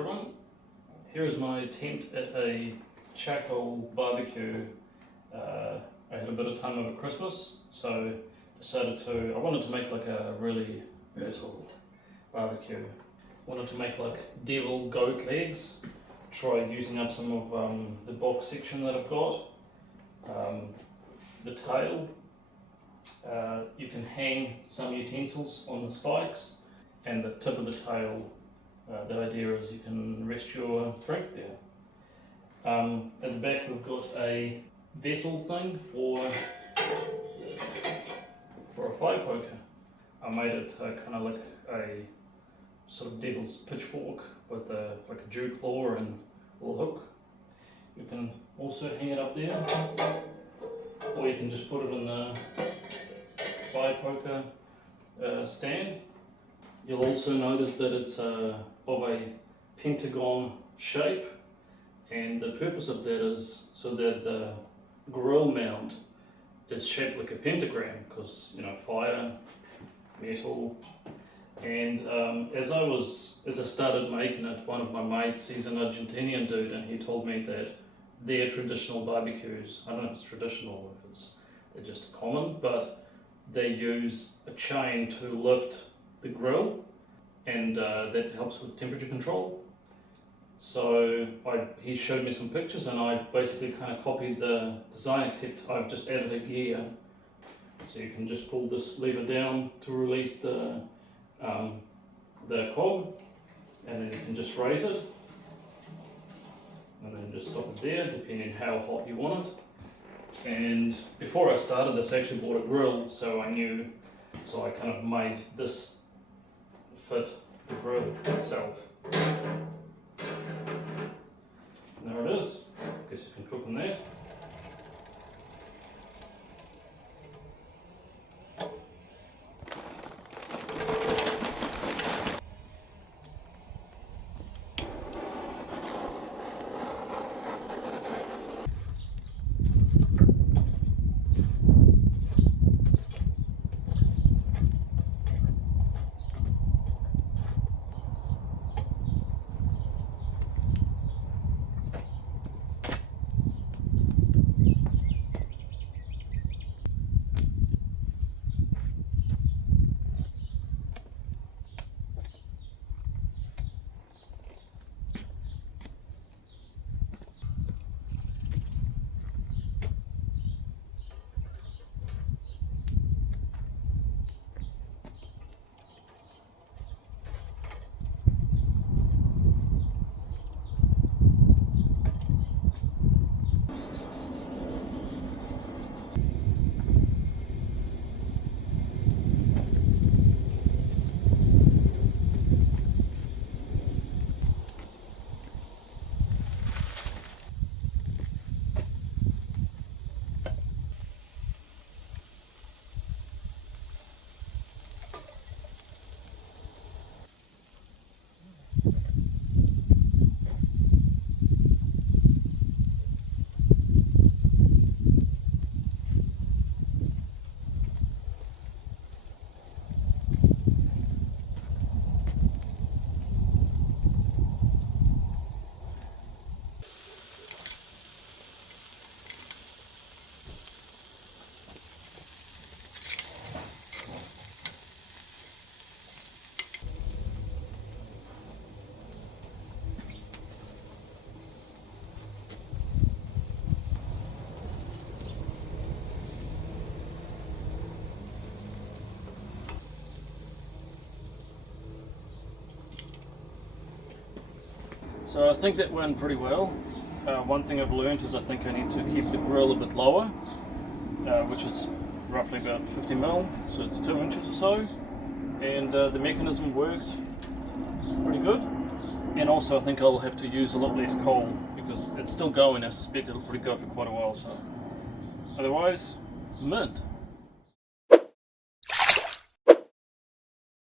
everyone. Here is my attempt at a charcoal barbecue. I had a bit of time over Christmas, so I wanted to make like a really metal barbecue. Wanted to make like devil goat legs. Tried using up some of the box section that I've got. The tail. You can hang some utensils on the spikes, and the tip of the tail, the idea is you can rest your drink there. At the back we've got a vessel thing for a fire poker. I made it kind of like a sort of devil's pitchfork with like a dew claw and a little hook. You can also hang it up there, or you can just put it in the fire poker stand. You'll also notice that it's of a pentagon shape, and the purpose of that is so that the grill mount is shaped like a pentagram, because fire, metal. And as I started making it, one of my mates, he's an Argentinian dude, and he told me that their traditional barbecues, I don't know if it's traditional or if they're just common, but they use a chain to lift the grill, and that helps with temperature control. So he showed me some pictures, and I basically kind of copied the design, except I've just added a gear. So you can just pull this lever down to release the cog, and then you can just raise it, and then just stop it there, depending how hot you want it. And before I started this, I actually bought a grill, so I kind of made this fit the grill itself. And there it is. I guess you can cook on that. So I think that went pretty well. One thing I've learned is I think I need to keep the grill a bit lower, which is roughly about 50 mil, so it's 2 inches or so. And the mechanism worked pretty good. And also I think I'll have to use a lot less coal, because it's still going. I suspect it'll probably go for quite a while. So otherwise, mint.